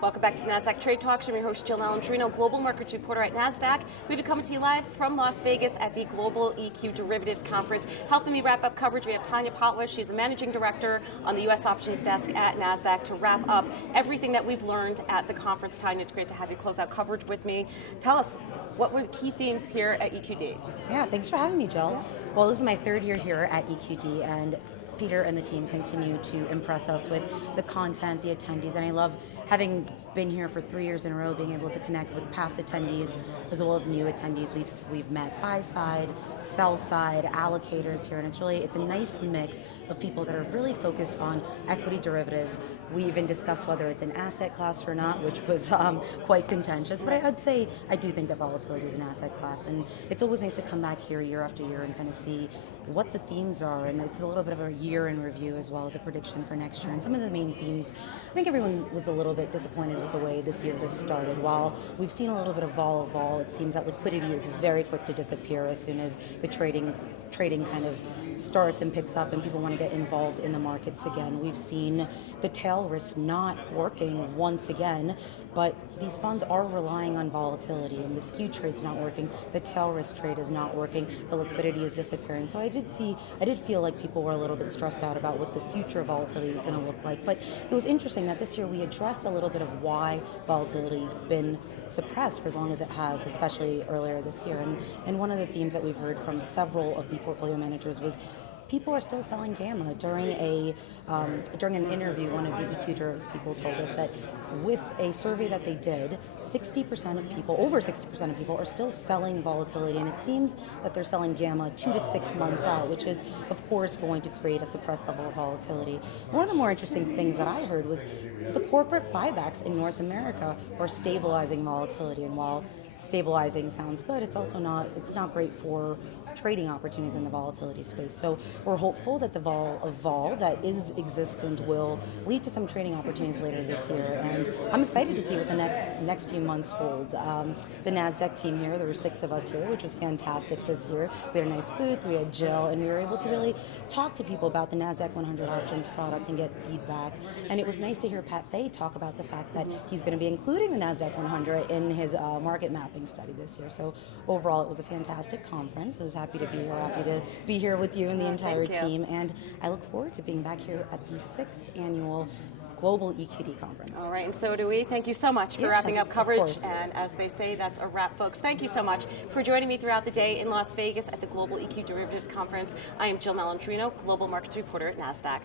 Welcome back to Nasdaq Trade Talks. I'm your host, Jill Malandrino, Global Markets Reporter at Nasdaq. We've been coming to you live from Las Vegas at the Global EQ Derivatives Conference. Helping me wrap up coverage, we have Tanya Potwa. She's the Managing Director on the U.S. Options Desk at Nasdaq to wrap up everything that we've learned at the conference. Tanya, it's great to have you close out coverage with me. Tell us, what were the key themes here at EQD? Yeah, thanks for having me, Jill. Well, this is my third year here at EQD, and Peter and the team continue to impress us with the content, the attendees, and I love having been here for 3 years in a row, being able to connect with past attendees as well as new attendees. We've met buy side, sell side, allocators here, and it's a nice mix of people that are really focused on equity derivatives. We even discussed whether it's an asset class or not, which was quite contentious, but I'd say I do think that volatility is an asset class, and it's always nice to come back here year after year and kind of see what the themes are, and it's a little bit of a year in review as well as a prediction for next year. And some of the main themes, I think everyone was a little bit disappointed with the way this year has started. While we've seen a little bit of vol, it seems that liquidity is very quick to disappear as soon as the trading kind of starts and picks up and people want to get involved in the markets again. We've seen the tail risk not working once again, but these funds are relying on volatility, and the skew trade's not working, the tail risk trade is not working, the liquidity is disappearing. So I did feel like people were a little bit stressed out about what the future of volatility was going to look like. But it was interesting that this year we addressed a little bit of why volatility's been suppressed for as long as it has, especially earlier this year. And one of the themes that we've heard from several of the portfolio managers was people are still selling gamma. During an interview, one of the EQ derivatives people told us that with a survey that they did, 60% of people, over 60% of people, are still selling volatility, and it seems that they're selling gamma 2 to 6 months out, which is, of course, going to create a suppressed level of volatility. One of the more interesting things that I heard was the corporate buybacks in North America are stabilizing volatility, and while stabilizing sounds good, it's not great for trading opportunities in the volatility space. So we're hopeful that the vol that is existent will lead to some trading opportunities later this year, and I'm excited to see what the next few months hold. The Nasdaq team here, there were 6 of us here, which was fantastic this year. We had a nice booth, we had Jill, and we were able to really talk to people about the Nasdaq 100 options product and get feedback. And it was nice to hear Pat Fay talk about the fact that he's going to be including the Nasdaq 100 in his market mapping study this year. So overall, it was a fantastic conference. I was happy to be here with you and the entire team, and I look forward to being back here at the 6th annual Global EQD Conference. All right, and so do we. Thank you so much for wrapping up coverage, and as they say, that's a wrap, folks. Thank you so much for joining me throughout the day in Las Vegas at the Global EQ Derivatives Conference. I am Jill Malandrino, Global Markets Reporter at Nasdaq.